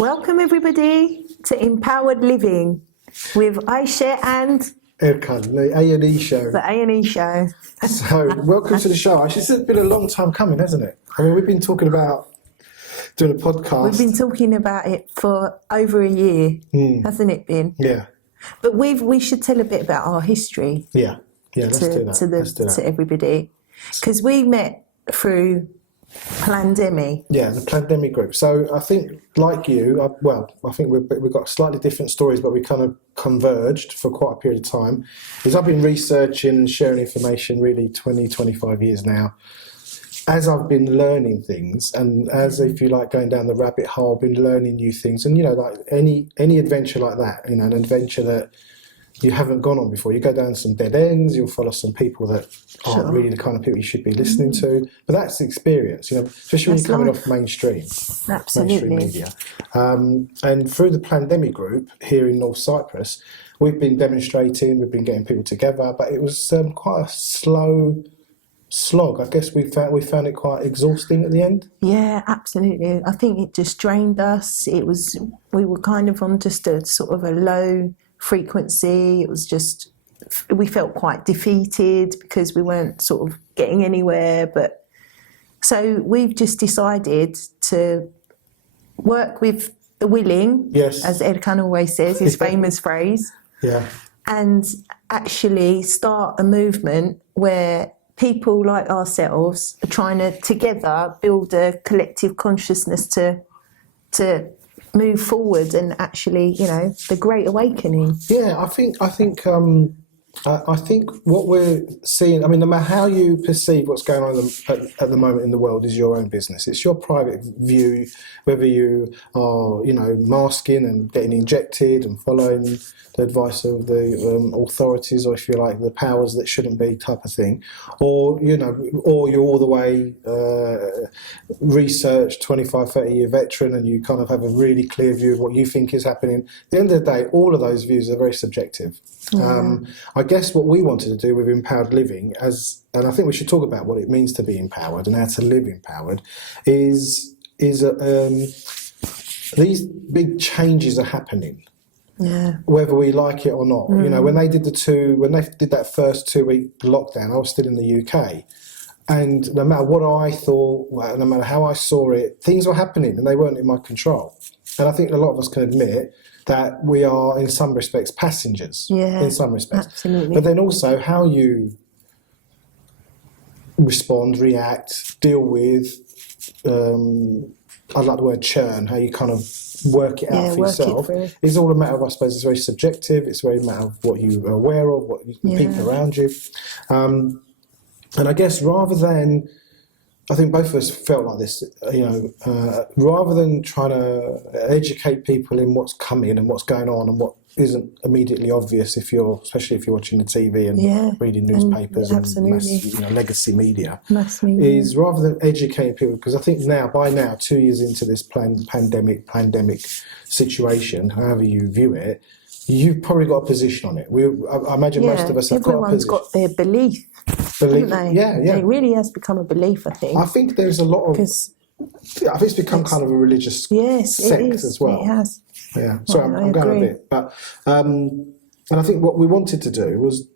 Welcome everybody to Empowered Living with Ayşe and Erkan, the A&E show. The A&E show. So, welcome to the show. Actually, it's been a long time coming, hasn't it? I mean, we've been talking about doing a podcast. We've been talking about it for over a year, hasn't it been? Yeah. But we should tell a bit about our history. Yeah, let's do that. To everybody. Because we met through pandemic. Yeah, the pandemic group. So I think, like you, I think we've got slightly different stories, but we kind of converged for quite a period of time. Because I've been researching and sharing information really 25 years now. As I've been learning things, and as, if you like, going down the rabbit hole, I've been learning new things. And, like any adventure like that, an adventure that you haven't gone on before. You go down some dead ends, you'll follow some people that aren't really the kind of people you should be listening to. But that's the experience, especially when you're coming off mainstream media. And through the pandemic group here in North Cyprus, we've been demonstrating, we've been getting people together, but it was quite a slow slog. I guess we found it quite exhausting at the end. Yeah, absolutely. I think it just drained us. We were kind of on just a sort of a low frequency. It was just, we felt quite defeated because we weren't sort of getting anywhere. But so we've just decided to work with the willing, yes, as Erkan always says, his famous phrase, and actually start a movement where people like ourselves are trying to together build a collective consciousness to move forward and actually, the Great Awakening. Yeah, I think what we're seeing, I mean, no matter how you perceive what's going on at the moment in the world is your own business. It's your private view, whether you are, masking and getting injected and following the advice of the authorities, or if you like, the powers that shouldn't be type of thing, or you're all the way researched 25, 30-year veteran and you kind of have a really clear view of what you think is happening. At the end of the day, all of those views are very subjective. I guess what we wanted to do with Empowered Living, and I think we should talk about what it means to be empowered and how to live empowered, is these big changes are happening. Yeah. Whether we like it or not. When they did that first 2-week lockdown, I was still in the UK. And no matter what I thought, no matter how I saw it, things were happening and they weren't in my control. And I think a lot of us can admit that we are, in some respects, passengers. Yeah, in some respects. Absolutely. But then also how you respond, react, deal with, I like the word churn, how you kind of work it out for yourself. It's all a matter of, I suppose, it's very subjective. It's very a matter of what you are aware of, what people around you. And I guess rather than, I think both of us felt like this, rather than trying to educate people in what's coming and what's going on and what isn't immediately obvious, especially if you're watching the TV and reading newspapers and legacy media, is rather than educating people, because I think by now, 2 years into this pandemic situation, however you view it, you've probably got a position on it. I imagine most of us have got a position. Everyone's got their belief. Haven't they? Yeah. It really has become a belief, I think. I think there's a lot of... I think it's become kind of a religious sect as well. It has. Yeah. Sorry, I'm going a bit. But, and I think what we wanted to do was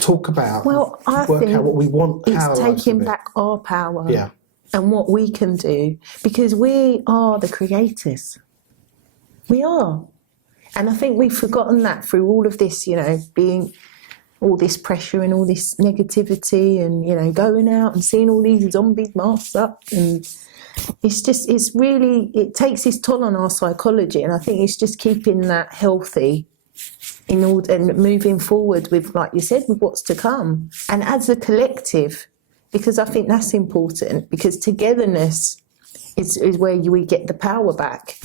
talk about, work out what we want. It's taking back our power and what we can do, because we are the creators. We are. And I think we've forgotten that through all of this, being all this pressure and all this negativity and, going out and seeing all these zombies masked up. And it takes its toll on our psychology. And I think it's just keeping that healthy in order and moving forward with, like you said, with what's to come. And as a collective, because I think that's important, because togetherness is where we get the power back.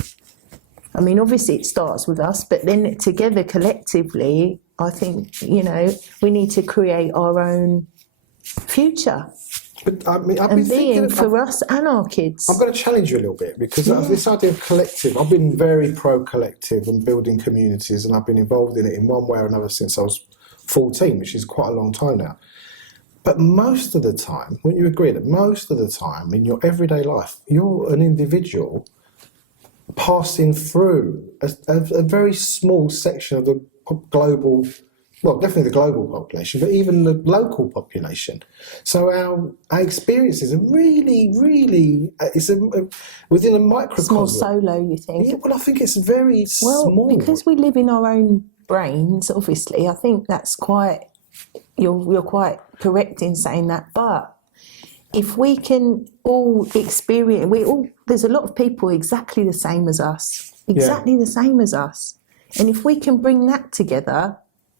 I mean, obviously it starts with us, but then together collectively, I think, we need to create our own future. But I've been thinking for us and our kids. I'm going to challenge you a little bit, because this idea of collective, I've been very pro-collective and building communities, and I've been involved in it in one way or another since I was 14, which is quite a long time now. But most of the time, wouldn't you agree that most of the time in your everyday life, you're an individual passing through a very small section of the global, well, definitely the global population, but even the local population. So our experiences are really, really, within a microcosm. It's more solo, you think? Yeah, well, I think it's very Well, small. because we live in our own brains, obviously, I think that's quite, you're quite correct in saying that. But if we can all experience, there's a lot of people exactly the same as us, the same as us. And if we can bring that together,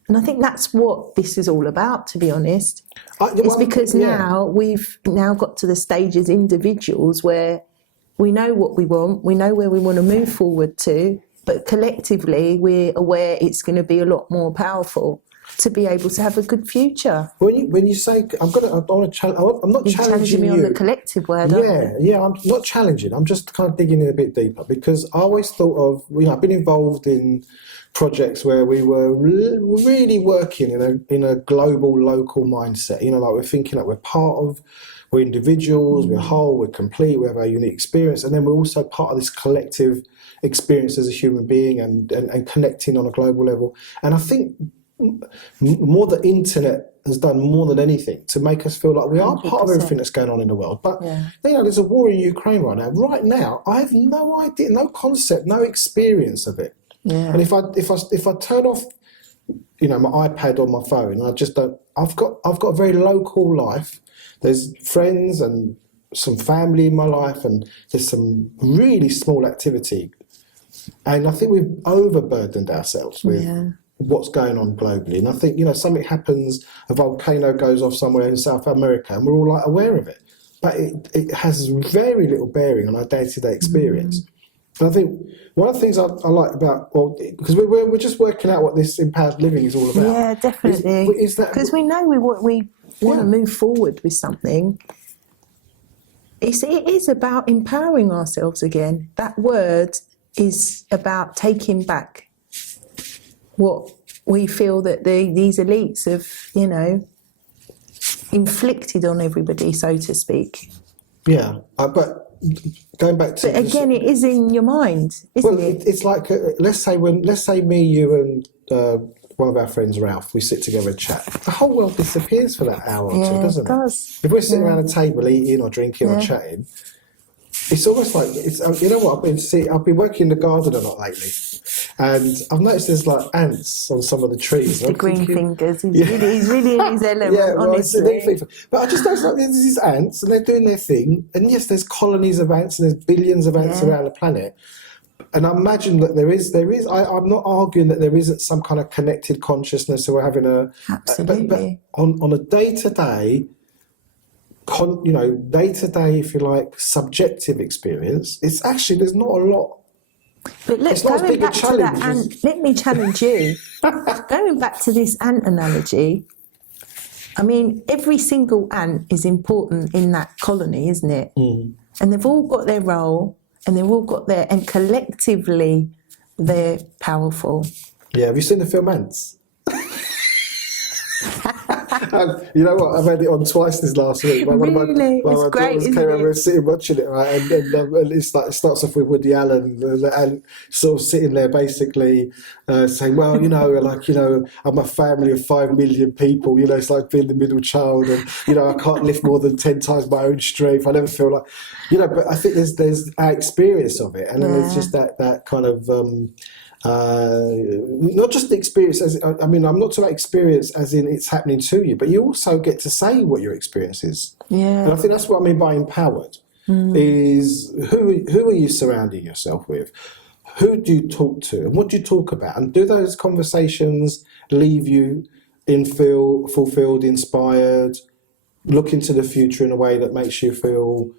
and I think that's what this is all about, to be honest. It's because now we've now got to the stage as individuals where we know what we want, we know where we want to move forward to, but collectively we're aware it's going to be a lot more powerful to be able to have a good future. When you say I'm not challenging me you on the collective word. I'm not challenging. I'm just kind of digging in a bit deeper, because I always thought of, I've been involved in projects where we were really working in a global, local mindset. Like we're thinking that we're individuals, we're whole, we're complete, we have our unique experience, and then we're also part of this collective experience as a human being and connecting on a global level. And I think more the internet has done more than anything to make us feel like we are 100%. Part of everything that's going on in the world. But there's a war in Ukraine right now. Right now, I have no idea, no concept, no experience of it. Yeah. And if I turn off, my iPad or my phone, I just don't. I've got a very local life. There's friends and some family in my life, and there's some really small activity. And I think we've overburdened ourselves with what's going on globally. And I think, something happens, a volcano goes off somewhere in South America, and we're all like aware of it. But it has very little bearing on our day-to-day experience. And I think one of the things I like about, because we're just working out what this empowered living is all about. Yeah, definitely. Is that because we know we want to move forward with something. It is about empowering ourselves again. That word is about taking back what we feel that these elites have, inflicted on everybody, so to speak. Yeah, but going back to... But again, it is in your mind, isn't it? It's like, let's say me, you and one of our friends, Ralph, we sit together and chat. The whole world disappears for that hour or two, doesn't it? Does. If we're sitting around a table eating or drinking or chatting, it's almost like, you know what, I've been working in the garden a lot lately, and I've noticed there's like ants on some of the trees. The green fingers, he's really in his element, honestly. But I just noticed like there's these ants, and they're doing their thing, and yes, there's colonies of ants, and there's billions of ants around the planet. And I imagine that there is. I'm not arguing that there isn't some kind of connected consciousness, so we're having absolutely. But on a day-to-day, if you like, subjective experience, it's actually, there's not a lot. But let's go back to that ant. Let me challenge you. Going back to this ant analogy, I mean, every single ant is important in that colony, isn't it? Mm. And they've all got their role, and they've all got and collectively, they're powerful. Yeah, have you seen the film Ants? You know what? I've had it on twice this last week. Really? It's great, isn't it? We're sitting watching it, right? And it's like, it starts off with Woody Allen and sort of sitting there basically saying, well, I'm a family of 5 million people. It's like being the middle child, and I can't lift more than 10 times my own strength. I never feel like, but I think there's our experience of it, and then there's just that kind of. Not just the experience I'm not talking about experience as in it's happening to you, but you also get to say what your experience is. Yeah. And I think that's what I mean by empowered, is who are you surrounding yourself with? Who do you talk to? And what do you talk about? And do those conversations leave you feel fulfilled, inspired, look into the future in a way that makes you feel,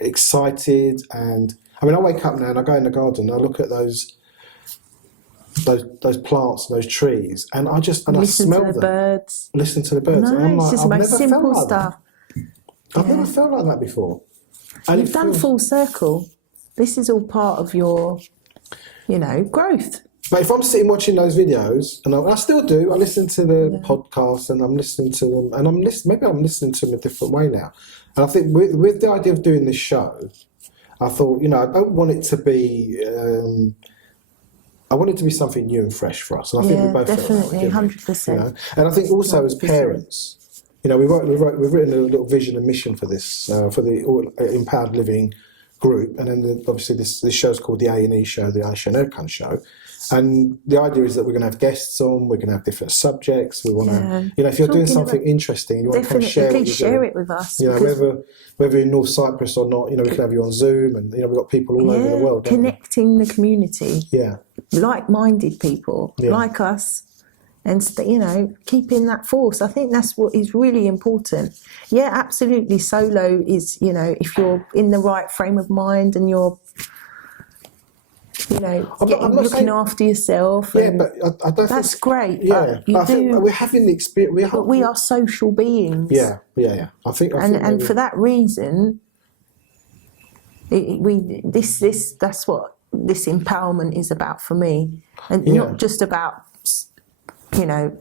excited? And I wake up now and I go in the garden and I look at those plants and those trees, and I smell them. Birds. Listen to the birds. No, it's just the most simple stuff. I've never felt like that before. And you've done full circle. This is all part of your, growth. But if I'm sitting watching those videos, and I still do, I listen to the podcasts and I'm listening to them, and maybe I'm listening to them a different way now. And I think with the idea of doing this show, I thought, I don't want it to be. I want it to be something new and fresh for us, and I think we both definitely, felt that, 100%. And I think also as 100%. parents, we've written a little vision and mission for this for the Empowered Living group, and then obviously this show's called the A&E show, the Ayşe and Erkan show. And the idea is that we're going to have guests on, we're going to have different subjects. We want to, if you're doing something interesting, you want to come share please share it with us. Whether you're in North Cyprus or not, we can have you on Zoom, and we've got people all over the world. Connecting the community. Yeah. Like-minded people, like us, and keeping that force. I think that's what is really important. Yeah, absolutely. Solo is, if you're in the right frame of mind and you're looking after yourself. Yeah, but I don't. That's great. Yeah, but I think we're having the experience. But we are social beings. Yeah. I think for that reason, that's what this empowerment is about for me, and not just about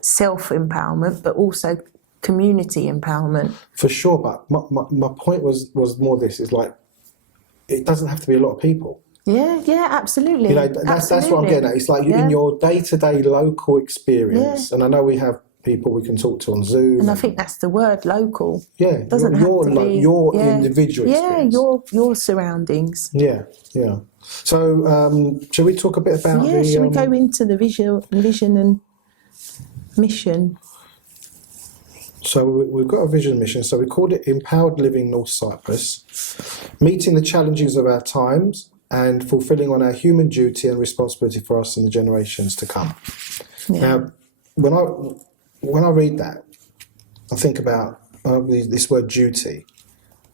self-empowerment, but also community empowerment. For sure, but my point was more this: is like it doesn't have to be a lot of people. Yeah, absolutely. That's what I'm getting at. It's like in your day-to-day local experience, and I know we have people we can talk to on Zoom. And I think that's the word, local. Yeah, it doesn't have to be your individual experience. Yeah, your surroundings. Yeah. So, shall we talk a bit about shall we go into the vision and mission? So we've got a vision and mission. So we called it Empowered Living North Cyprus, meeting the challenges of our times and fulfilling on our human duty and responsibility for us and the generations to come. Now, when I read that, I think about this word duty.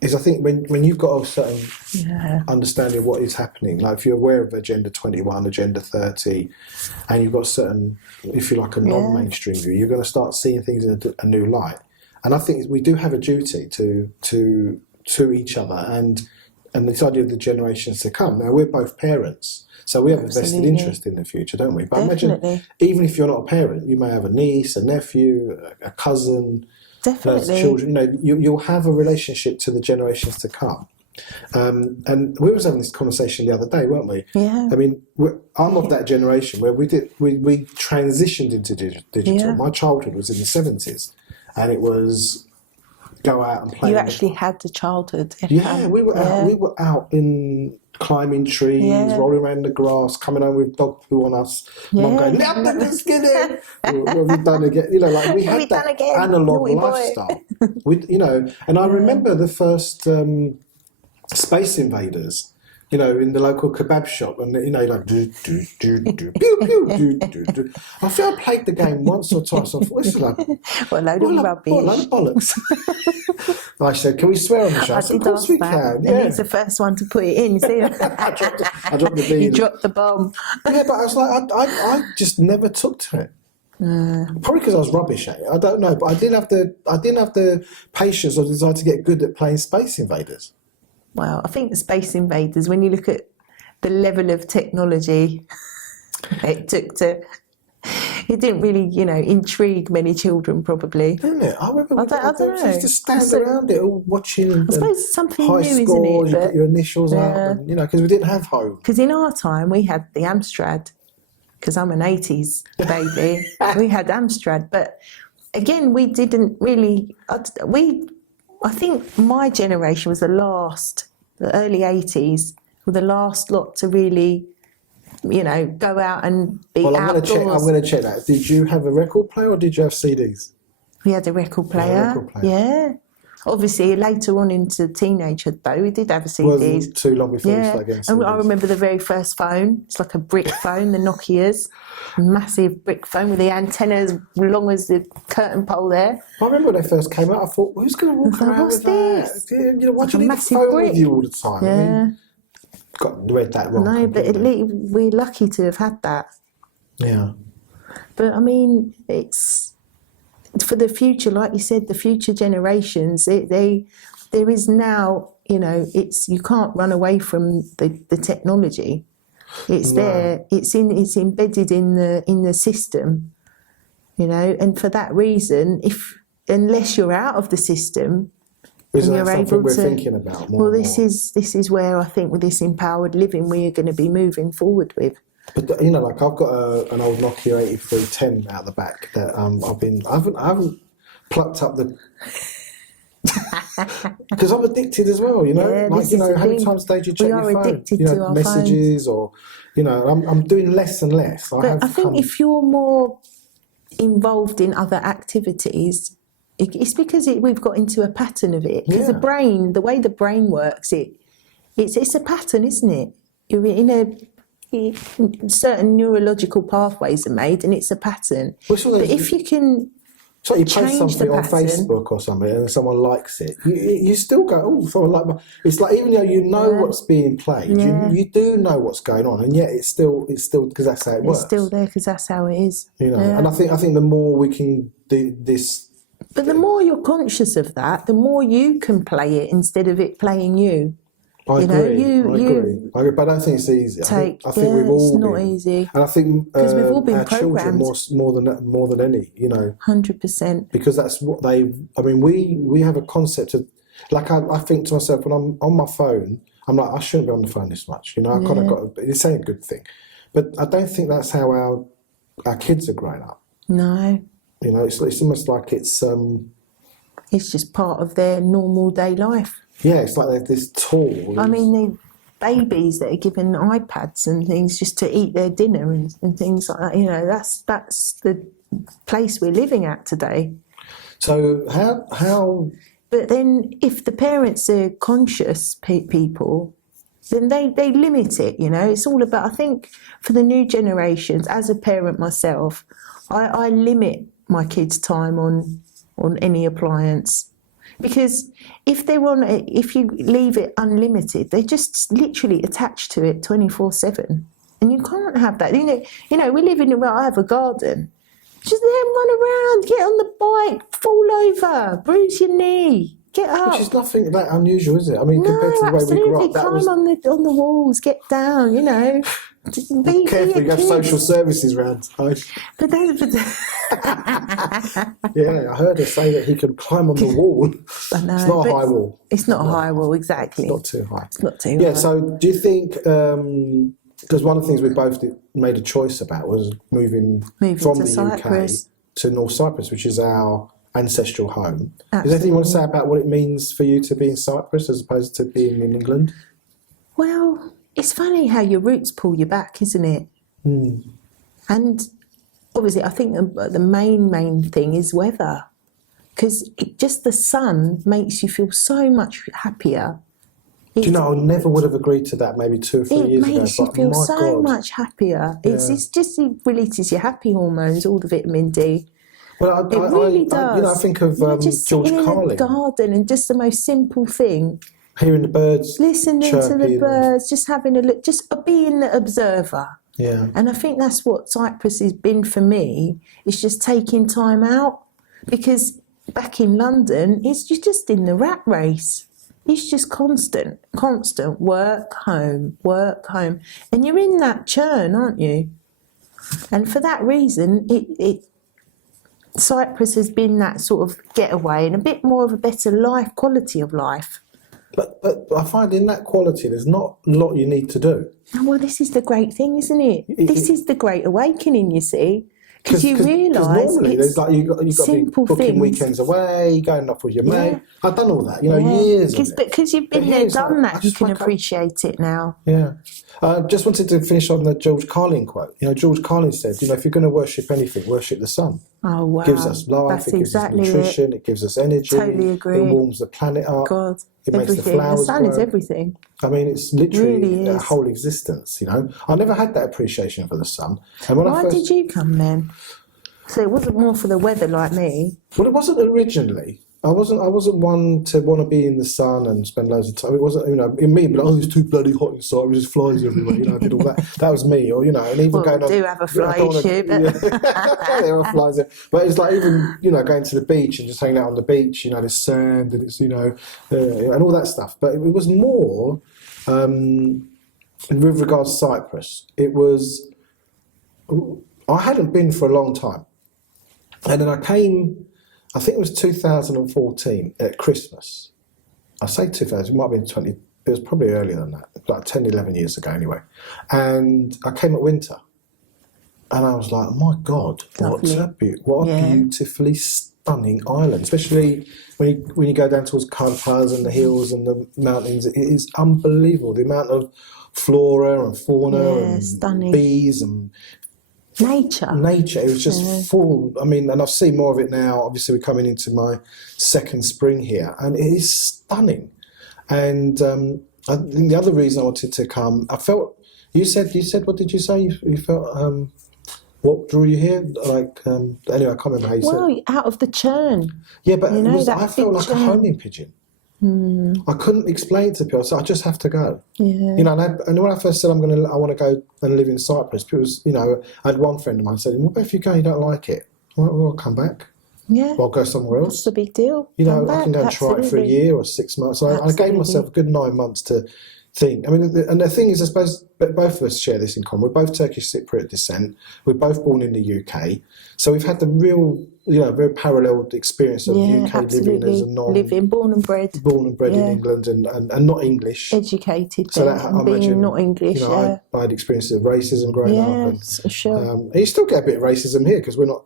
I think when you've got a certain understanding of what is happening, like if you're aware of Agenda 21, Agenda 30, and you've got certain, if you like, a non-mainstream view, you're going to start seeing things in a new light. And I think we do have a duty to each other and this idea of the generations to come. Now, we're both parents, so we have a vested interest in the future, don't we? But imagine, even if you're not a parent, you may have a niece, a nephew, a cousin, children. You'll have a relationship to the generations to come. And we was having this conversation the other day, weren't we? Yeah. I mean, I'm of that generation where we transitioned into digital. Yeah. My childhood was in the 70s, and it was go out and play. You actually had the childhood. Yeah, we were out in climbing trees, rolling around in the grass, coming home with dog poo on us. Mum going, "Nap the skin in." What have we done again? We had that analog lifestyle. And I remember the first Space Invaders. In the local kebab shop, and like do do do do pew pew do do do. I think I played the game once or twice. I thought this is like what a load of rubbish. What a load of bollocks. I said, "Can we swear on the show?" Of course we can. And he's the first one to put it in. See, I dropped the bean. You dropped the bomb. Yeah, but I was like, I just never took to it. Probably because I was rubbish at it. I don't know, but I didn't have the patience or desire to get good at playing Space Invaders. Well, I think the Space Invaders, when you look at the level of technology it took to, it didn't really, intrigue many children probably. Didn't it? I don't know. Used to stand So, around it all watching. I suppose it's something high new, scores, isn't it? You get your initials out, and, because we didn't have home. Because in our time we had the Amstrad, because I'm an 80s baby. We had Amstrad, but again, we didn't really, I think my generation was the early 80s, were the last lot to really, go out and be outdoors. I'm going to check that. Did you have a record player or did you have CDs? We had a record player. Yeah. Obviously, later on into teenagehood, though, we did have a CDs. Wasn't too long before you started getting CDs. And I remember the very first phone. It's like a brick phone, the Nokias. Massive brick phone with the antenna as long as the curtain pole there. I remember when they first came out, I thought, who's going to walk around with this? that? Why do you need a phone with you all the time? Yeah. Read that wrong. No, but we're lucky to have had that. Yeah. But, it's for the future, like you said, the future generations, there is now, you can't run away from the technology. It's there. It's embedded in the system, and for that reason, unless you're out of the system, Is and that you're something able we're to. thinking about more? Well, and this more? is where I think with this empowered living we are going to be moving forward with. But you know, like I've got an old Nokia 8310 out the back that I haven't plucked up the because I'm addicted as well. You know, Yeah, like this you is know, the how many thing. times a day do you check We your are phone? addicted You know, to our messages or you know, I'm doing less and less. But I think if you're more involved in other activities, it's because we've got into a pattern of it. Because Yeah. the way the brain works, it's a pattern, isn't it? You're in certain neurological pathways are made, and it's a pattern. Which one But is- if you can So you post change something the on pattern. Facebook or something, and someone likes it. You still go, oh, someone like my. It's like even though you know what's being played, Yeah. you do know what's going on, and yet it's still because that's how it works. It's still there because that's how it is. You know, Yeah. and I think the more we can do this, But the more you're conscious of that, the more you can play it instead of it playing you. I You know, agree. you- I agree, but I don't think it's easy. I think yeah, we've all it's not been, easy. and I think 'Cause we've all been our children programmed. more than any, you know, 100%. because that's what they. I mean, we have a concept of like I think to myself when I'm on my phone, I'm like I shouldn't be on the phone this much. You know, I kind of got. It's ain't a good thing, but I don't think that's how our kids are growing up. No, You know, it's almost like it's it's just part of their normal day life. yeah, it's like they're this tool. I mean, the babies that are given iPads and things just to eat their dinner and things like that, you know, that's the place we're living at today. So how But then if the parents are conscious people, then they limit it, you know. It's all about, I think, for the new generations, as a parent myself, I limit my kids' time on any appliance. Because if you leave it unlimited, they're just literally attached to it 24/7. And you can't have that. You know, we live I have a garden. Just let them run around, get on the bike, fall over, bruise your knee, get up. which is nothing that unusual, is it? I mean, compared to the way we absolutely. grew up, that Climb was on the walls, get down. You know, just be careful. a You have kid. social services round. But Yeah, I heard her say that he could climb on the wall. I know, It's not a but high wall. It's not a high wall, exactly. It's not too high. It's not too Yeah. high. So, do you think? Because one of the things we both made a choice about was moving from to the Cyprus. UK to North Cyprus, which is our ancestral home. Is there anything you want to say about what it means for you to be in Cyprus as opposed to being in England? Well, it's funny how your roots pull you back, isn't it? And obviously, I think the main thing is weather, because just the sun makes you feel so much happier. Do you know, I never would have agreed to that maybe 2 or 3 It years ago. makes you But feel my so God. much happier. It's just it releases your happy hormones, all the vitamin D. Well, It really does. You know, I think of just George sitting in Carlin, the garden and just the most simple thing, hearing the birds listening to the chirping. birds, just having a look, just being the observer. Yeah. And I think that's what Cyprus has been for me. It's just taking time out, because back in London, you're just in the rat race. It's just constant work, home, and you're in that churn, aren't you? And for that reason, Cyprus has been that sort of getaway and a bit more of a better quality of life. But I find in that quality, there's not a lot you need to do. Oh, well, this is the great thing, isn't it? This is the great awakening, you see. Because you realise normally there's like you've got to be simple booking things. weekends away, going off with your mate. I've done all that, you know, Yeah. years of it. Because you've been But there, here it's done like, I that, you just can wake up- appreciate it now. Yeah. Just wanted to finish on the George Carlin quote. You know, George Carlin said, you know, if you're going to worship anything, worship the sun. Oh, wow. It gives us life, That's it gives exactly us nutrition, it gives us energy. Totally agree. It warms the planet up. God, It makes the everything. flowers The sun is grow. everything. I mean, it's literally Really our is. whole existence, you know. I never had that appreciation for the sun. And when Why did you come then? So it wasn't more for the weather like me. Well, it wasn't originally. I wasn't one to want to be in the sun and spend loads of time. It wasn't, you know, in me, but oh, it's too bloody hot inside. There's flies everywhere. You know, I did all that. That was me, or you know, and even Well, going we on. do have a fly I don't wanna- issue, but yeah. There are flies there, but it's like even you know going to the beach and just hanging out on the beach. You know, there's sand and it's you know and all that stuff. But it was more with regards to Cyprus. It was I hadn't been for a long time, and then I came. I think it was 2014 at Christmas, I say 2000, it might have been 20, it was probably earlier than that, like 10, 11 years ago anyway. And I came at winter. And I was like, oh my God, what a beautifully stunning island. Especially when you go down towards Karpaz and the hills and the mountains. It is unbelievable. The amount of flora and fauna and stunning. Bees and nature. It was just full. I mean, and I've seen more of it now. Obviously, we're coming into my second spring here, and it is stunning. And I think the other reason I wanted to come, I felt. You said. What did you say? You felt. What drew you here? Like anyway, I can't remember how you said. Well, out of the churn. Yeah, but you know, I felt like a homing pigeon. I couldn't explain it to people, so I just have to go. Yeah. You know, and when I first said I want to go and live in Cyprus, people was, you know, I had one friend of mine said, "Well, if you go, you don't like it, well, I'll come back. Yeah. Or I'll go somewhere else. What's the big deal? You know, I can go and try it for a year or 6 months. So I gave myself a good 9 months to think. I mean, and the thing is, I suppose both of us share this in common. We're both Turkish Cypriot descent. We're both born in the UK. So we've had the real, you know, very paralleled experience of UK living as a born and bred in England and not English. Educated so there, that, and I being imagine, not English. You know, I had experiences of racism growing up. And, sure. And you still get a bit of racism here because we're not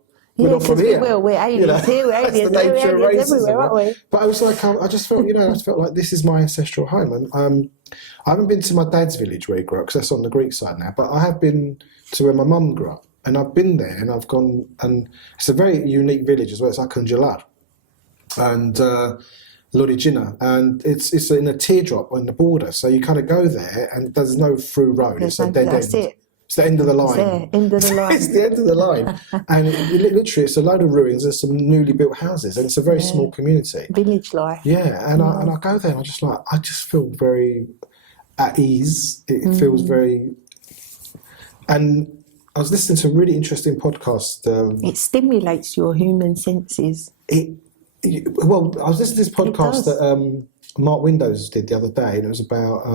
from here. We're aliens here. We're aliens. That's the nature of racism, everywhere, aren't we? But I was like, I just felt, you know, like this is my ancestral home. And I haven't been to my dad's village where he grew up, because that's on the Greek side now. But I have been to where my mum grew up. And I've been there, and I've gone, and it's a very unique village as well. It's Akıncılar and Loricina. And it's in a teardrop on the border. So you kind of go there, and there's no through road. It's a dead end. It's the end of the line. End of the line. It's the end of the line. And literally, it's a load of ruins. There's some newly built houses, and it's a very small community. Village life. Yeah, and I go there, and I just feel very at ease. It feels very. And I was listening to a really interesting podcast. It stimulates your human senses. Well, I was listening to this podcast that Mark Windows did the other day, and it was about.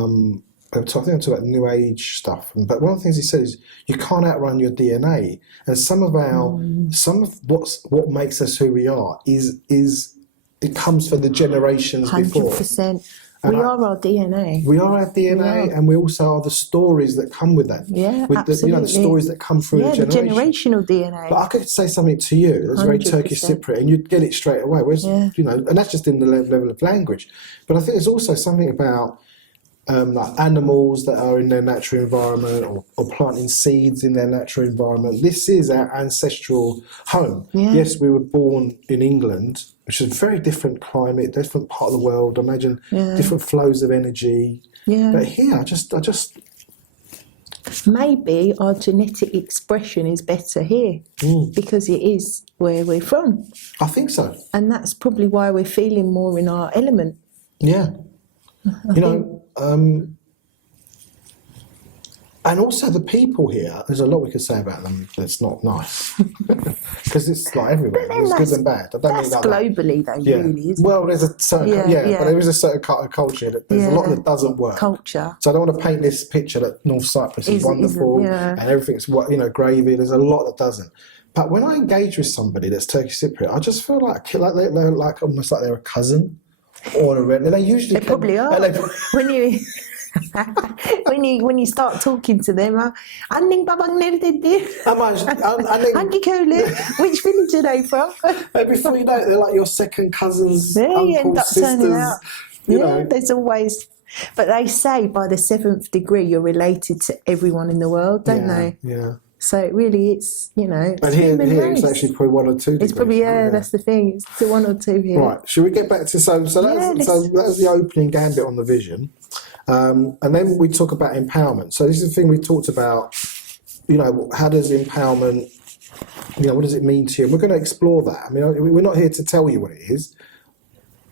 I think I'm talking about New Age stuff, but one of the things he said is you can't outrun your DNA, and some of what makes us who we are is it comes from the generations 100%. We are our DNA. We are our DNA, and we also are the stories that come with that. Yeah, with absolutely. The stories that come through the generation. The generational DNA. But I could say something to you that's very Turkish Cypriot, and you'd get it straight away. Whereas, you know, and that's just in the level of language. But I think there's also something about like animals that are in their natural environment, or planting seeds in their natural environment. This is our ancestral home. Yeah. Yes, we were born in England, which is a very different climate, different part of the world. Imagine different flows of energy. Yeah. But here, I just maybe our genetic expression is better here because it is where we're from. I think so. And that's probably why we're feeling more in our element. Yeah. You know, and also the people here, there's a lot we could say about them that's not nice. Because it's like everywhere, there's good and bad. I don't mean that globally though, really, isn't it? Well, there's a certain, but there is a certain kind of culture that there's a lot that doesn't work. Culture. So I don't want to paint this picture that North Cyprus is wonderful and everything's, you know, gravy. There's a lot that doesn't. But when I engage with somebody that's Turkish Cypriot, I just feel like they're like almost like they're a cousin. Or a relative. They usually probably are. When you start talking to them, Anning babang neredeydi? Hangi köylü? Which village are they from? And before you know it, they're like your second cousins, uncles, end up sisters. Turning out. You know. There's always. But they say by the 7th degree you're related to everyone in the world, don't they? Yeah. So it really, it's, you know, it's and here it's actually probably 1 or 2 degrees. It's probably, that's the thing. It's the 1 or 2 here. Right. Should we get back to so that was the opening gambit on the vision, and then we talk about empowerment. So this is the thing we talked about. You know, how does empowerment? You know, what does it mean to you? And we're going to explore that. I mean, we're not here to tell you what it is,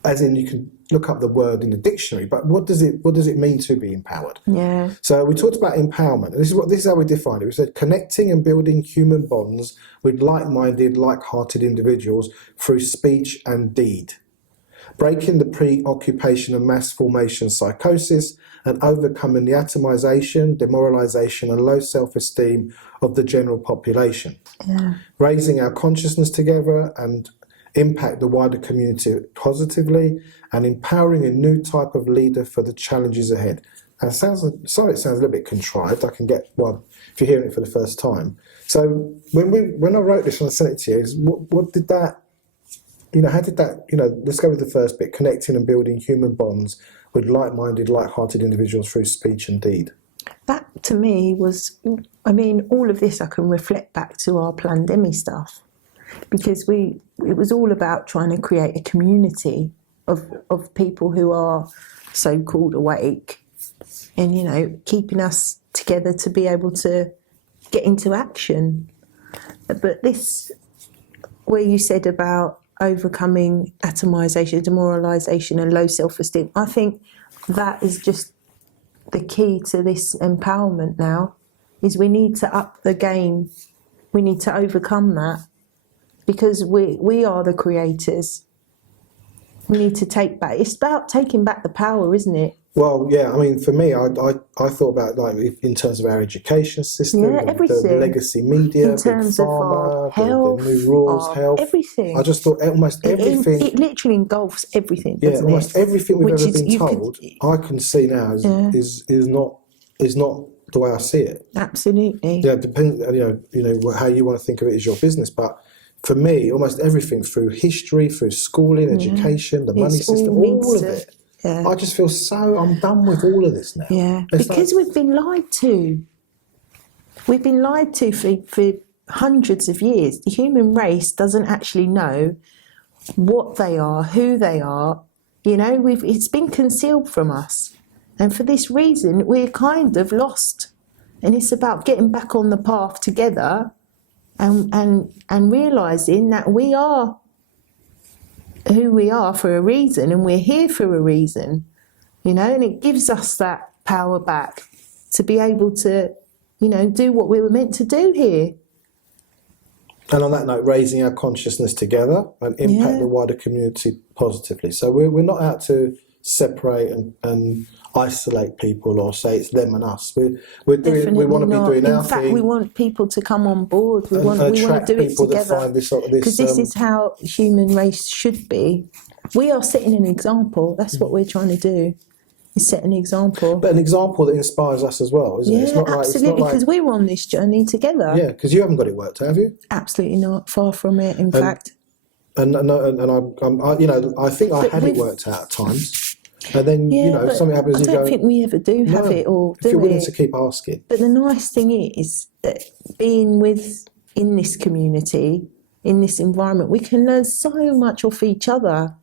as in you can look up the word in the dictionary, but what does it mean to be empowered? Yeah. So we talked about empowerment. This is how we defined it. We said connecting and building human bonds with like-minded, like-hearted individuals through speech and deed, breaking the preoccupation and mass formation psychosis, and overcoming the atomization, demoralization, and low self-esteem of the general population. Yeah. Raising our consciousness together and impact the wider community positively, and empowering a new type of leader for the challenges ahead. And it sounds a little bit contrived. I can get one if you're hearing it for the first time. So when I wrote this and I sent it to you, what did that, how did that, let's go with the first bit, connecting and building human bonds with like-minded, like-hearted individuals through speech and deed. That to me was, all of this I can reflect back to our pandemic stuff, because it was all about trying to create a community of people who are so-called awake, and keeping us together to be able to get into action. But this, where you said about overcoming atomisation, demoralisation and low self-esteem, I think that is just the key to this empowerment now, is we need to up the game. We need to overcome that, because we are the creators. We need to take back. It's about taking back the power, isn't it? Well, yeah. For me, I thought about in terms of our education system, the legacy media, in terms big pharma, of health, the new rules, health, everything. I just thought almost everything. It literally engulfs everything. Yeah, almost everything we've ever been told, I can see now is not the way I see it. Absolutely. Yeah, depends. How you want to think of it is your business, but for me, almost everything through history, through schooling, education, the money system, all of it. Yeah. I just feel I'm done with all of this now. Yeah, because we've been lied to. We've been lied to for hundreds of years. The human race doesn't actually know what they are, who they are. It's been concealed from us. And for this reason, we're kind of lost. And it's about getting back on the path together and realising that we are who we are for a reason, and we're here for a reason, and it gives us that power back to be able to, do what we were meant to do here. And on that note, raising our consciousness together and impact the wider community positively. So we're not out to separate and isolate people or say it's them and us. We want to be doing our thing. In fact, we want people to come on board. We want to do it together, because this is how human race should be. We are setting an example. That's what we're trying to do. Is set an example. But an example that inspires us as well, isn't it? It's not absolutely, because we're on this journey together. Yeah, because you haven't got it worked out, have you? Absolutely not. Far from it, in fact. And I think I had it worked out at times. And then, something happens. I don't think we ever do have it all, do we? If you're willing to keep asking. But the nice thing is that being in this community, in this environment, we can learn so much off each other.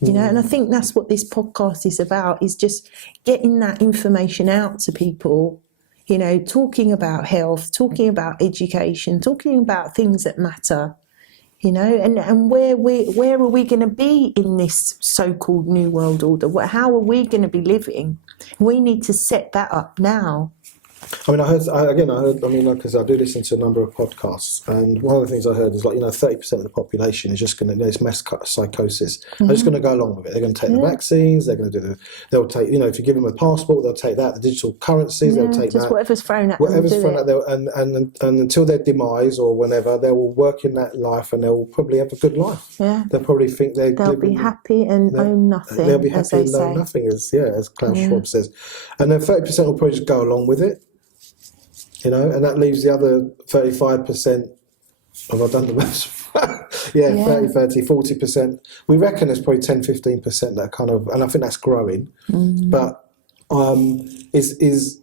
And I think that's what this podcast is about, is just getting that information out to people, talking about health, talking about education, talking about things that matter. And where are we going to be in this so-called new world order? How are we going to be living? We need to set that up now. I heard, because I do listen to a number of podcasts, and one of the things I heard is 30% of the population is just going to, there's mass psychosis. They're just going to go along with it. They're going to take the vaccines, they're going to they'll take, if you give them a passport, they'll take that, the digital currencies, they'll take just that. Whatever's thrown at them. And until their demise or whenever, they will work in that life and they'll probably have a good life. Yeah. They'll probably think they'll be happy and own nothing. They'll be happy and own nothing, as Klaus Schwab says. And then 30% will probably just go along with it. And that leaves the other 35%. Have I done the maths? 30, 40%. We reckon there's probably 10, 15% that kind of, and I think that's growing, but is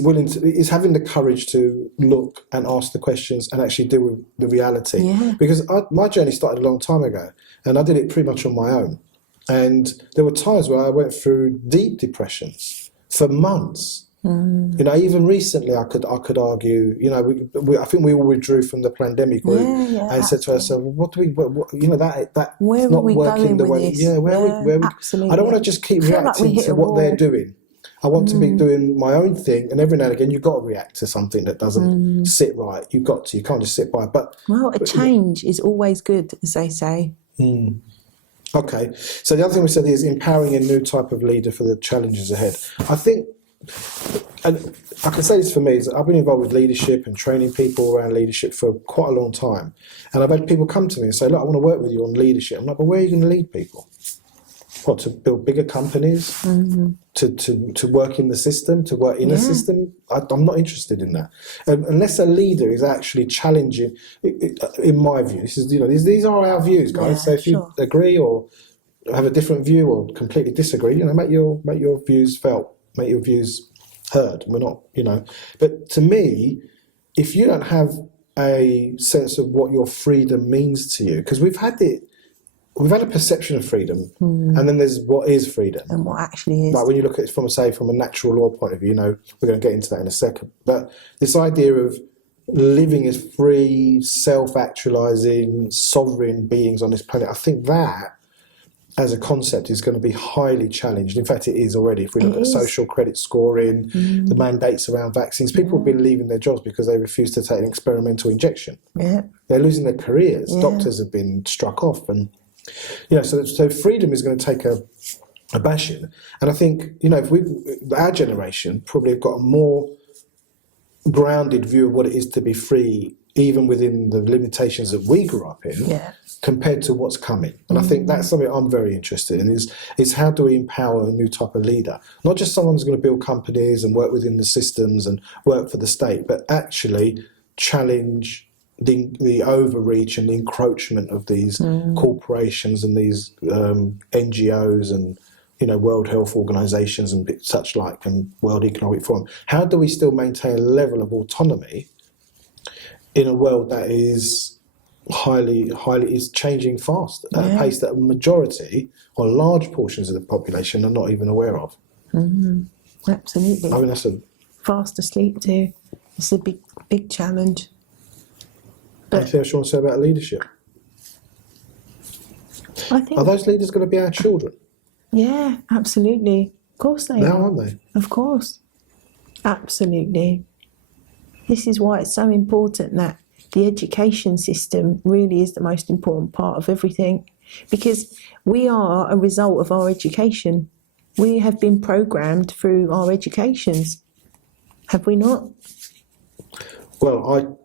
willing to, is having the courage to look and ask the questions and actually deal with the reality. Yeah. Because my journey started a long time ago, and I did it pretty much on my own. And there were times where I went through deep depressions for months. Even recently, I could argue. I think we all withdrew from the pandemic group and said to ourselves, "What do we? That where not are we working going the with way. this? Yeah, where we? Absolutely. I don't want to just keep reacting to what they're doing. I want to be doing my own thing, and every now and again, you've got to react to something that doesn't sit right. You've got to. You can't just sit by. But a change is always good, as they say. Okay. So the other thing we said is empowering a new type of leader for the challenges ahead. I think and I can say this for me, is I've been involved with leadership and training people around leadership for quite a long time. And I've had people come to me and say, look, I want to work with you on leadership. I'm like, but where are you going to lead people? What, to build bigger companies? To work in the system? To work in a system? I'm not interested in that. Unless a leader is actually challenging, in my view, this is, these are our views, guys. So if you agree or have a different view or completely disagree, make your views felt, make your views heard. We're not, But to me, if you don't have a sense of what your freedom means to you, because we've had a perception of freedom, and then there's what is freedom and what actually is. Like when you look at it from a natural law point of view, we're going to get into that in a second. But this idea of living as free, self-actualizing, sovereign beings on this planet, I think that, as a concept, is going to be highly challenged. In fact, it is already. If we look at social credit scoring, the mandates around vaccines, people have been leaving their jobs because they refuse to take an experimental injection. Yeah. They're losing their careers. Yeah. Doctors have been struck off. And, so freedom is going to take a bashing. And I think, if our generation probably have got a more grounded view of what it is to be free, even within the limitations that we grew up in, compared to what's coming. And I think that's something I'm very interested in, is how do we empower a new type of leader? Not just someone who's going to build companies and work within the systems and work for the state, but actually challenge the overreach and the encroachment of these corporations and these NGOs and World Health Organizations and such like, and World Economic Forum. How do we still maintain a level of autonomy in a world that is highly is changing fast at a pace that a majority or large portions of the population are not even aware of? Absolutely. I mean, that's fast asleep too. It's a big challenge. But anything else you want to say about leadership? I think, are those leaders going to be our children? Yeah, absolutely. Of course they Now, are. aren't they? Of course. Absolutely. This is why it's so important that the education system really is the most important part of everything, because we are a result of our education. We have been programmed through our educations, have we not? Well,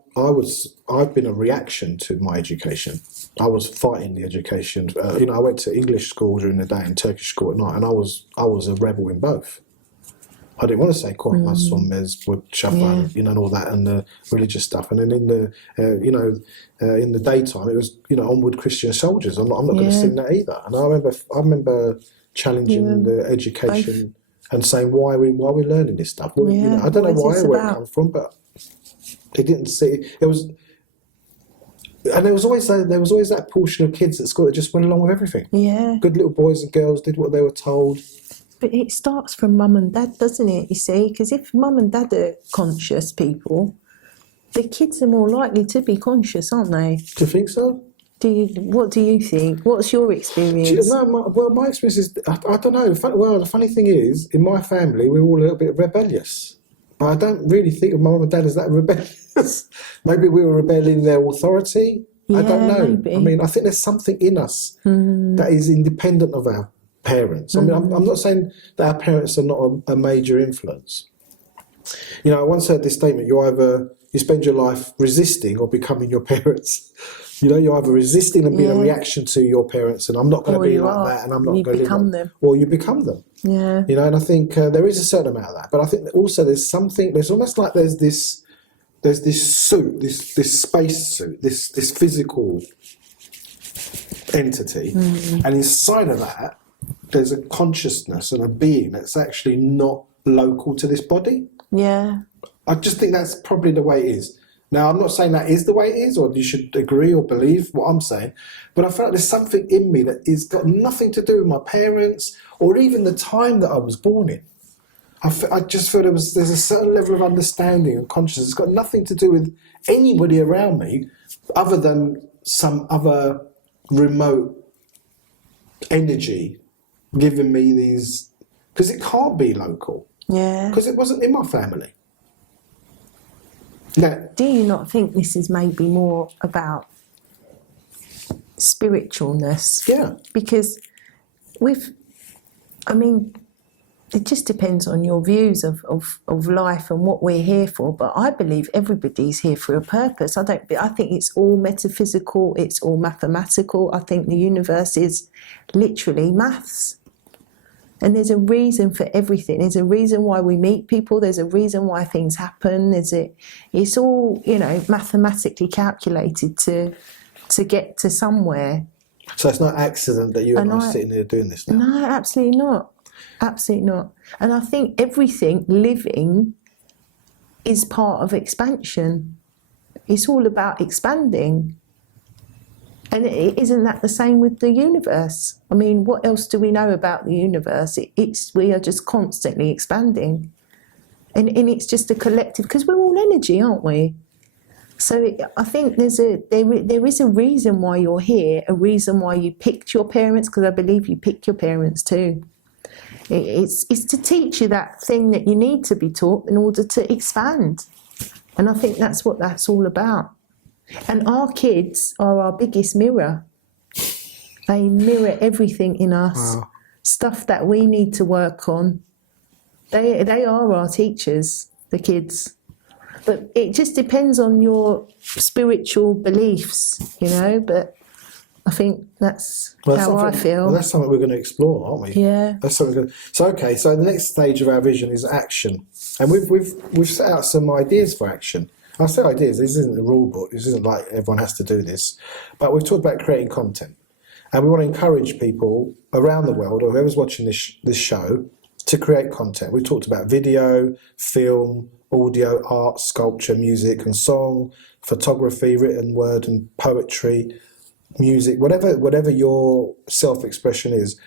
I've been a reaction to my education. I was fighting the education. I went to English school during the day and Turkish school at night, and I was a rebel in both. I didn't want to say Korkmaz, Sonmez, Shafan, and all that, and the religious stuff. And then in the daytime, it was onward Christian soldiers. I'm not going to sing that either. And I remember challenging the education and saying why are we learning this stuff. Well, I don't know where it comes from, but it didn't see it was. And there was always that portion of kids at school that just went along with everything. Yeah, good little boys and girls did what they were told. But it starts from mum and dad, doesn't it, you see? Because if mum and dad are conscious people, the kids are more likely to be conscious, aren't they? Do you think so? What do you think? What's your experience? My experience is, I don't know. The funny thing is, in my family, we're all a little bit rebellious. But I don't really think of mum and dad as that rebellious. Maybe we were rebelling their authority. I don't know. Maybe. I mean, I think there's something in us that is independent of our parents. I mean, I'm not saying that our parents are not a major influence. I once heard this statement: you spend your life resisting or becoming your parents. You're either resisting and being a reaction to your parents, and I'm not going to be like that, and I'm not going to become them, or you become them. Yeah. And I think there is a certain amount of that, but I think that also there's almost like there's this suit, this space suit, this physical entity, and inside of that, there's a consciousness and a being that's actually not local to this body. Yeah. I just think that's probably the way it is. Now, I'm not saying that is the way it is, or you should agree or believe what I'm saying, but I feel like there's something in me that has got nothing to do with my parents or even the time that I was born in. I just feel there's a certain level of understanding and consciousness. It's got nothing to do with anybody around me other than some other remote energy giving me these, because it can't be local. Yeah. Because it wasn't in my family. Now, do you not think this is maybe more about spiritualness? Yeah. Because it just depends on your views of life and what we're here for. But I believe everybody's here for a purpose. I think it's all metaphysical, it's all mathematical. I think the universe is literally maths. And there's a reason for everything. There's a reason why we meet people. There's a reason why things happen. It's all, mathematically calculated to get to somewhere. So it's not accident that you and I are sitting here doing this now? No, absolutely not. Absolutely not. And I think everything living is part of expansion. It's all about expanding. And isn't that the same with the universe? I mean, what else do we know about the universe? We are just constantly expanding. And it's just a collective, because we're all energy, aren't we? So I think there is a reason why you're here, a reason why you picked your parents, because I believe you picked your parents too. It's to teach you that thing that you need to be taught in order to expand. And I think that's what that's all about. And our kids are our biggest mirror. They mirror everything in us, wow. Stuff that we need to work on. They are our teachers, the kids. But it just depends on your spiritual beliefs, but I think that's how I feel. Well, that's something we're going to explore, aren't we? Yeah. That's something. So the next stage of our vision is action, and we've set out some ideas for action. I say ideas. This isn't the rule book. This isn't like everyone has to do this, but we've talked about creating content, and we want to encourage people around the world, or whoever's watching this show, to create content. We talked about video, film, audio, art, sculpture, music and song, photography, written word and poetry, music, whatever your self-expression is.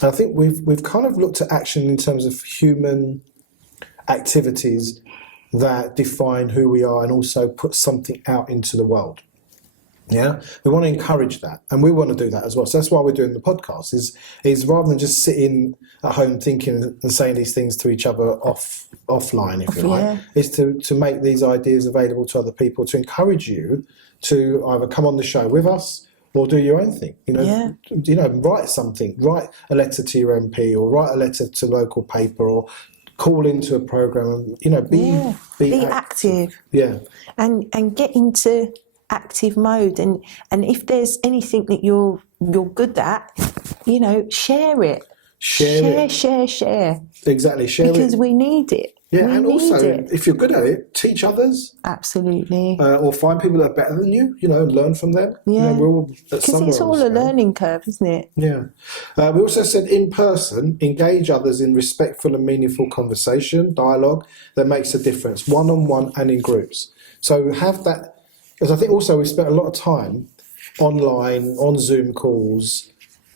And I think we've kind of looked at action in terms of human activities that define who we are and also put something out into the world. Yeah, we want to encourage that, and we want to do that as well. So that's why we're doing the podcast. Is rather than just sitting at home thinking and saying these things to each other offline, if you like, is to make these ideas available to other people, to encourage you to either come on the show with us or do your own thing. Write something, write a letter to your MP, or write a letter to local paper, or call into a program. Be active. Yeah, and get into active mode, and if there's anything that you're good at, share it. Share. Exactly, share because we need it. Yeah, and also if you're good at it, teach others. Absolutely. Or find people that are better than you. And learn from them. Yeah, we're all because it's all a learning curve, isn't it? Yeah. We also said in person, engage others in respectful and meaningful conversation, dialogue that makes a difference, one-on-one and in groups. So have that. Because I think also we spent a lot of time online, on Zoom calls,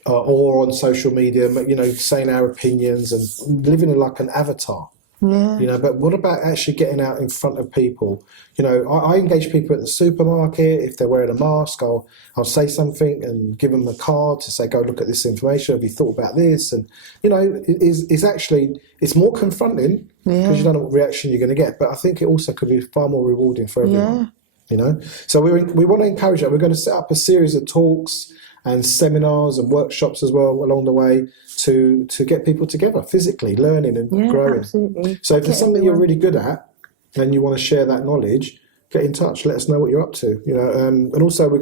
or on social media, saying our opinions and living like an avatar. Yeah. But what about actually getting out in front of people? I engage people at the supermarket. If they're wearing a mask, I'll say something and give them a card to say, go look at this information. Have you thought about this? And, it's more confronting because you don't know what reaction you're going to get. But I think it also could be far more rewarding for everyone. Yeah. So we want to encourage that. We're going to set up a series of talks and seminars and workshops as well along the way to get people together physically, learning and growing. Absolutely. So if there's something you're really good at and you want to share that knowledge, get in touch. Let us know what you're up to. And also we've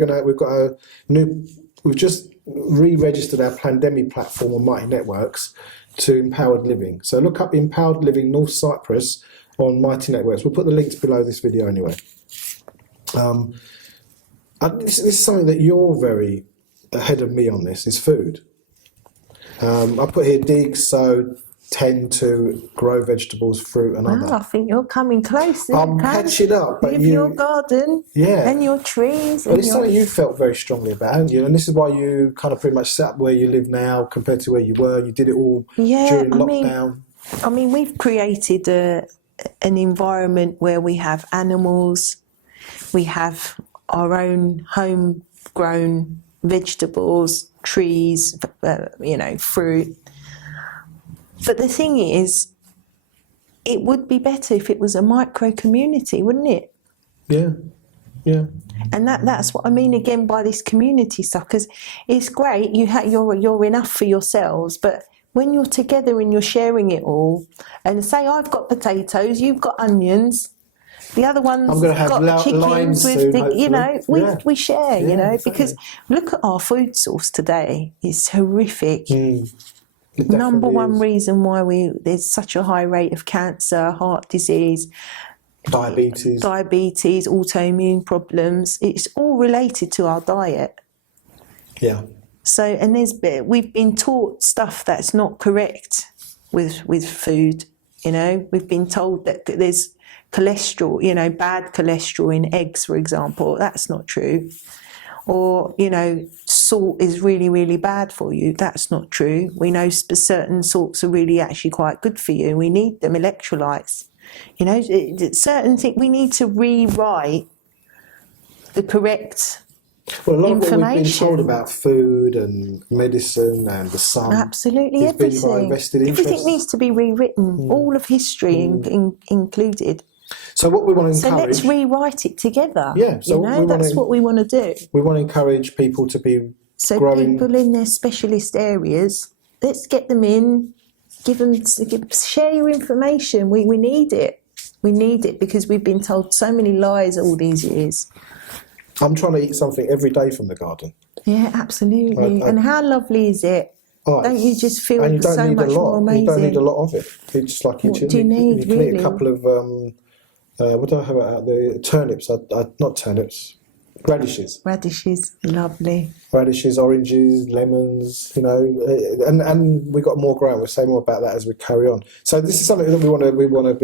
just re-registered our pandemic platform on Mighty Networks to Empowered Living. So look up Empowered Living North Cyprus on Mighty Networks. We'll put the links below this video anyway. This is something that you're very ahead of me on. This is food. I put here dig, sow, tend to grow vegetables, fruit and other. I think you're coming close. I'm catching up. But with your garden and your trees. But it's something you felt very strongly about, haven't you? And this is why you kind of pretty much sat where you live now compared to where you were. You did it all during lockdown. I mean, we've created an environment where we have animals. We have our own homegrown vegetables, trees, fruit. But the thing is, it would be better if it was a micro community, wouldn't it? Yeah. And that's what I mean again by this community stuff, because it's great. You're enough for yourselves, but when you're together and you're sharing it all, and say I've got potatoes, you've got onions, the other one's I'm gonna have got chickens limes with soon, the, you know, hopefully. we share, you Yeah, know, exactly. because look at our food source today. It's horrific. It Number definitely one is. reason why there's such a high rate of cancer, heart disease, Diabetes. autoimmune problems. It's all related to our diet. Yeah. So, and we've been taught stuff that's not correct with food. You know, we've been told that there's cholesterol, you know, bad cholesterol in eggs, for example. That's not true. Or, you know, salt is really, really bad for you. That's not true. We know certain salts are really actually quite good for you. We need them, electrolytes. You know, certain things, we need to rewrite the correct Well, a lot information. of what we've been told about food and medicine and the sun. Absolutely has been by everything. vested Everything interests. needs to be rewritten, all of history included. So what we want to So encourage... let's rewrite it together. Yeah, so you know, that's what we want to do. We want to encourage people to be So growing... people in their specialist areas, let's get them in, share your information. We need it. We need it because we've been told so many lies all these years. I'm trying to eat something every day from the garden. Yeah, absolutely. And how lovely is it? Don't you just feel and you don't so need much a lot. more amazing? You don't need a lot of it. It's just like What do you need, can eat really? a couple of what do I have out there? Turnips. Not turnips. Radishes. Radishes, lovely. Radishes, oranges, lemons. You know, and we got more growing. We'll say more about that as we carry on. So this is something that we're gonna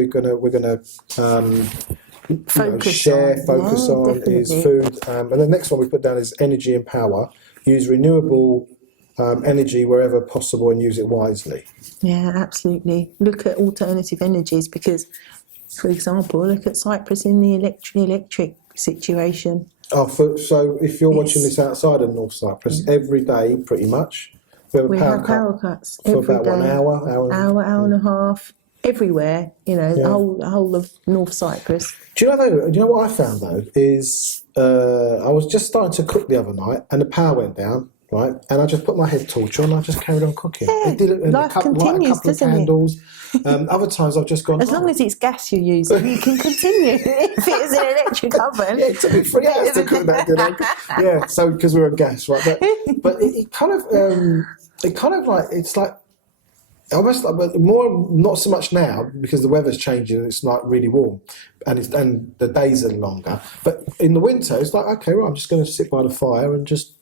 Focus on definitely. is food. And the next one we put down is energy and power. Use renewable energy wherever possible and use it wisely. Yeah, absolutely. Look at alternative energies because, for example, look at Cyprus in the electric situation. So if you're watching this outside of North Cyprus, every day pretty much, we have power cuts for every about day. 1 hour, hour and a half, everywhere. You know, the whole of North Cyprus. Do you know what I found though is I was just starting to cook the other night and the power went down, right? And I just put my head torch on and I just carried on cooking. Yeah, life continues, a couple of doesn't it? candles. Other times I've just gone. As long as it's gas you're using, you can continue. If it is an electric oven, Yeah, it took me 3 hours to cook that dinner. Yeah, so because we're on gas, right? But it kind of like it's like. Almost like, but more not so much now because the weather's changing and it's like really warm, and the days are longer. But in the winter, it's like okay, right, I'm just going to sit by the fire and just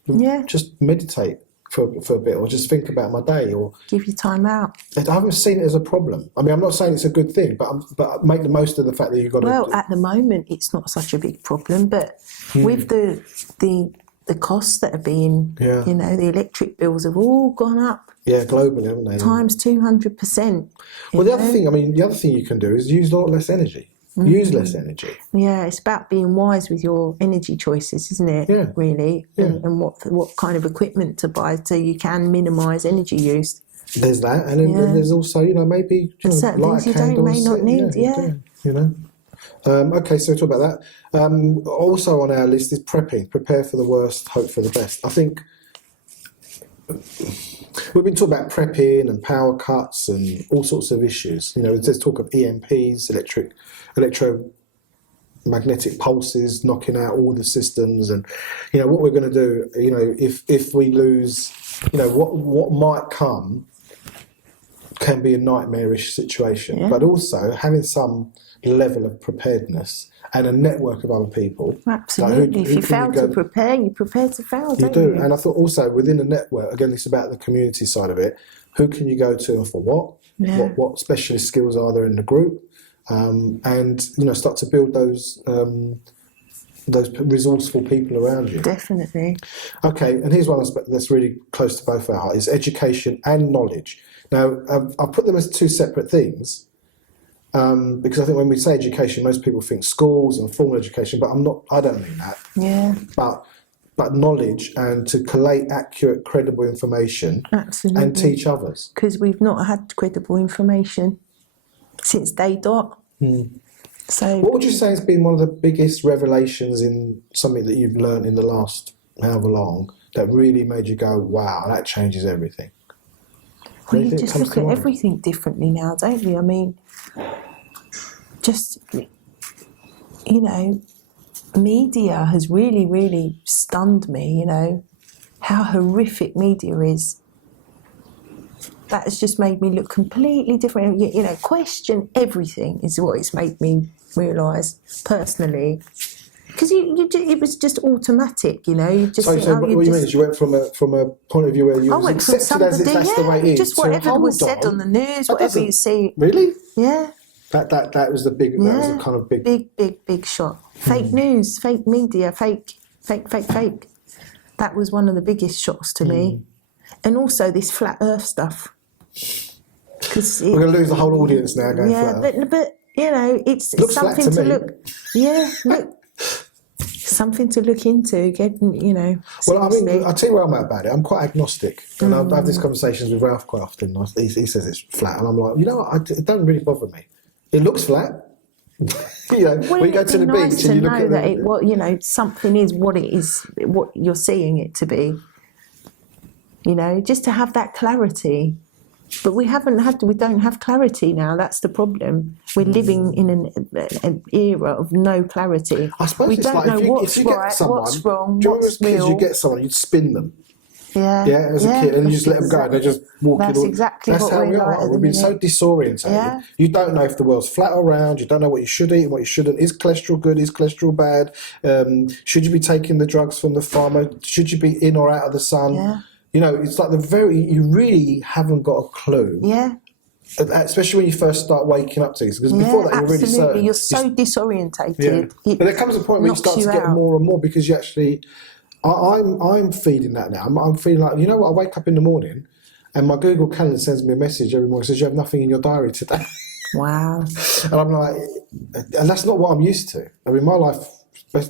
meditate for a bit, or just think about my day, or give you time out. I haven't seen it as a problem. I mean, I'm not saying it's a good thing, but make the most of the fact that you've got to. Well, at the moment, it's not such a big problem, but with the costs that are being, you know, the electric bills have all gone up. Yeah, globally, haven't they? Times 200%. Well, the other thing you can do is use a lot less energy. Use less energy. Yeah, it's about being wise with your energy choices, isn't it? Yeah. Really, and what kind of equipment to buy so you can minimise energy use. There's that, and then there's also, you know, maybe certain light things you may not need. You know. Okay, so we'll talk about that. Also on our list is prepping. Prepare for the worst, hope for the best. I think we've been talking about prepping and power cuts and all sorts of issues. You know, there's talk of EMPs, electromagnetic pulses, knocking out all the systems, and you know what we're going to do. You know, if we lose, you know, what might come can be a nightmarish situation. But also having some level of preparedness and a network of other people. Absolutely. If you fail to prepare, you prepare to fail, don't you? You do. And I thought also within the network, again, it's about the community side of it. Who can you go to and for what? Yeah. What specialist skills are there in the group? And, you know, start to build those resourceful people around you. Definitely. Okay, and here's one aspect that's really close to both our hearts, is education and knowledge. Now, I've put them as two separate things, because I think when we say education, most people think schools and formal education, but I don't mean that. Yeah. But knowledge and to collate accurate, credible information. Absolutely. And teach others. Because we've not had credible information since day dot. So what would you say has been one of the biggest revelations in something that you've learned in the last however long that really made you go, wow, that changes everything? Well, you just look at everything differently now, don't you? I mean, just, you know, media has really, really stunned me, you know, how horrific media is. That has just made me look completely different. You know, question everything is what it's made me realise, personally. Because it was just automatic, you know. You just So what you mean is you went from a point of view where you was accepted as that's the way it is. Just whatever was said on the news, whatever you see. Really? Yeah. That was the big. Yeah. That was a kind of big shot. Fake news, fake media, fake. That was one of the biggest shocks to me, and also this flat Earth stuff. We're going to lose the whole audience now. Going flat. but you know, it's something to look. Yeah, look. Something to look into, you know. Well, I mean, I'll tell you where I'm at about it. I'm quite agnostic, and I have these conversations with Ralph quite often. He says it's flat, and I'm like, you know what? It doesn't really bother me. It looks flat. You know, when you go to the beach and you look at it, you know, something is what it is, what you're seeing it to be. You know, just to have that clarity. But we don't have clarity now. That's the problem. We're living in an era of no clarity. I suppose we it's don't like know if you what's get right, someone, what's wrong, do you what's remember as real. kids, you get someone, you'd spin them. Yeah. Yeah, as a kid, and you just let them go, and they just walk in. That's exactly what how we are. We've been so disorientated. Yeah. You don't know if the world's flat or round. You don't know what you should eat and what you shouldn't. Is cholesterol good? Is cholesterol bad? Should you be taking the drugs from the farmer? Should you be in or out of the sun? Yeah. You know, it's like you really haven't got a clue. Yeah. Especially when you first start waking up to things, because before that you're really certain. You're so disorientated. Yeah. But there comes a point where you start to get more and more, because you actually. I'm feeding that now. I'm feeling like, you know what? I wake up in the morning, and my Google Calendar sends me a message every morning. Says you have nothing in your diary today. Wow. And I'm like, and that's not what I'm used to. I mean, my life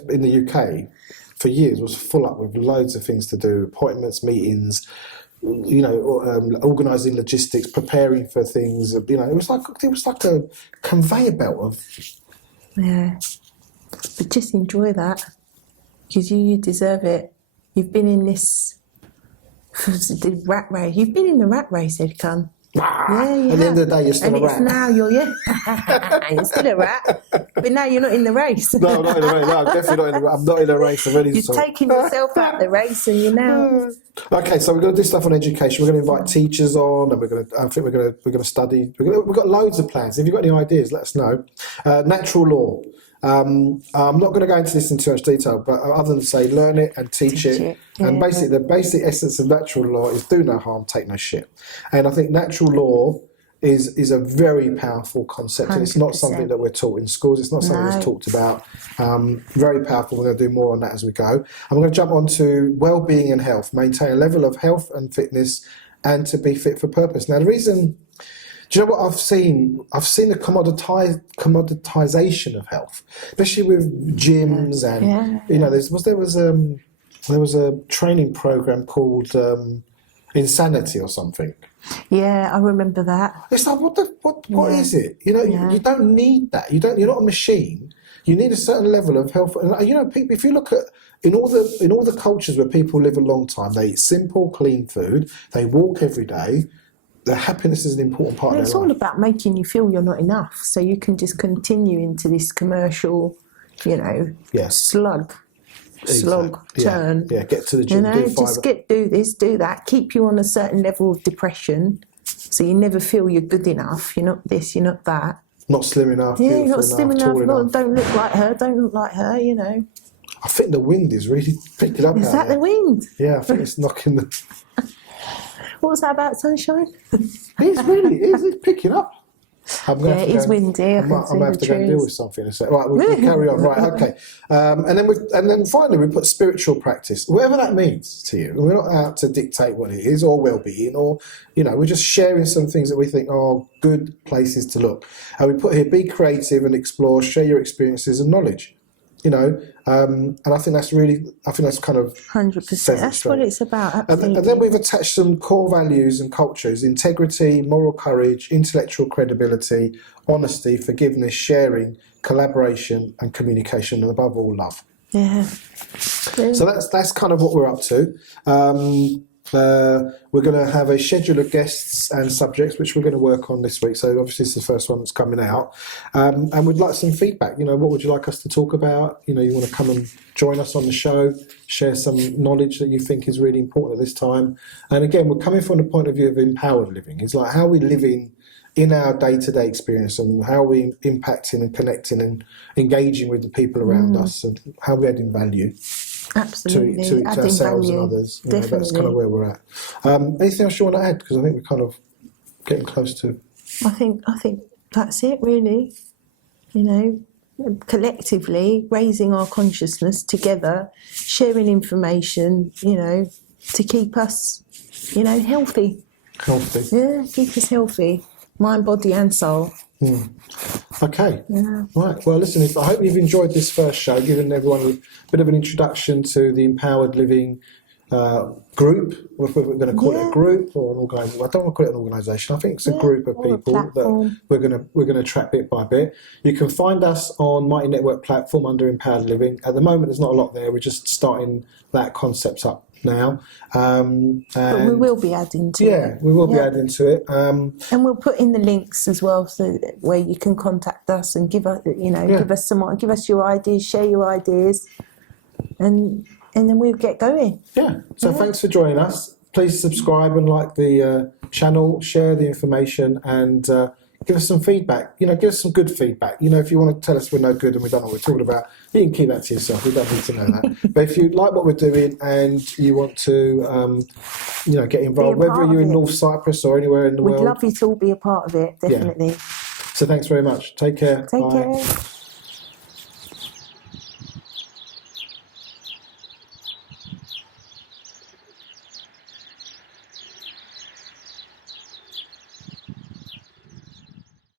in the UK for years was full up with loads of things to do, appointments, meetings, you know, organising logistics, preparing for things. You know, it was like a conveyor belt of. Yeah, but just enjoy that, because you deserve it. You've been in the rat race. You've been in the rat race, Erkan. Yeah, you at the end of the day, you're still a rat. Now you're you're still a rat, but now you're not in the race. No, I'm not in the race. No, I'm definitely not in the race. I'm not in the race already. You've taken yourself out of the race, and you're now. Okay, so we're going to do stuff on education. We're going to invite teachers on, and I think we're going to study. We've got loads of plans. If you've got any ideas, let us know. Natural law. I'm not going to go into this in too much detail, but other than say learn it and teach it. Yeah, and basically the basic essence of natural law is do no harm, take no shit. And I think natural law is a very powerful concept, 100%. And it's not something that we're taught in schools. It's not something that's talked about. Very powerful. We're going to do more on that as we go. I'm going to jump on to well-being and health, maintain a level of health and fitness, and to be fit for purpose. Now, the reason. Do you know what I've seen? I've seen the commoditization of health, especially with gyms and you know. There was a training program called Insanity or something. Yeah, I remember that. It's like what is it? You know, you don't need that. You're not a machine. You need a certain level of health. And you know, if you look at in all the cultures where people live a long time, they eat simple, clean food. They walk every day. The happiness is an important part of their life. It's all about making you feel you're not enough, so you can just continue into this commercial, you know, slog turn. Yeah, get to the gym. You know, just do this, do that. Keep you on a certain level of depression, so you never feel you're good enough. You're not this, you're not that. Not slim enough. Yeah, you're not slim enough. enough. Don't look like her. Don't look like her. You know. I think the wind is really picking up. Is that the wind? Yeah, I think it's knocking the. What was that about, sunshine? It's picking up. It is windy. I'm going to have to go and deal with something in a sec. Right, we'll carry on. Right, okay. And then finally we put spiritual practice, whatever that means to you. We're not out to dictate what it is or well-being, or you know, we're just sharing some things that we think are good places to look. And we put here: be creative and explore, share your experiences and knowledge. You know, and I think that's kind of 100%. That's what it's about. And then we've attached some core values and cultures: integrity, moral courage, intellectual credibility, honesty, forgiveness, sharing, collaboration, and communication, and above all, love. Yeah. So that's kind of what we're up to. We're going to have a schedule of guests and subjects which we're going to work on this week. So obviously this is the first one that's coming out, and we'd like some feedback. What would you like us to talk about? You want to come and join us on the show, share some knowledge that you think is really important at this time. And again, we're coming from the point of view of empowered living. It's like how we living in our day-to-day experience and how we impacting and connecting and engaging with the people around us, and how we're adding value. Absolutely, to ourselves value. and others. Definitely. That's kind of where we're at. Anything else you want to add? Because I think we're kind of getting close to. I think that's it, really. Collectively raising our consciousness together, sharing information, to keep us, healthy. Healthy. Yeah, keep us healthy, mind, body, and soul. Okay. Yeah. Right. Well, listen, I hope you've enjoyed this first show, giving everyone a bit of an introduction to the Empowered Living group. If we're going to call it a group or an organisation. I don't want to call it an organisation. I think it's a group of people that we're going to track bit by bit. You can find us on Mighty Network platform under Empowered Living. At the moment, there's not a lot there. We're just starting that concept up now. But we will be adding to it. Yeah, we will be adding to it. And we'll put in the links as well, so where you can contact us and give us, give us your ideas, share your ideas, and then we'll get going. Yeah. So thanks for joining us. Please subscribe and like the channel, share the information, and give us some feedback. Give us some good feedback. If you want to tell us we're no good and we don't know what we're talking about, you can keep that to yourself. We don't need to know that. But if you like what we're doing and you want to, get involved, whether you're in North Cyprus or anywhere in the world. We'd love you to all be a part of it, definitely. Yeah. So thanks very much. Take care. Take care.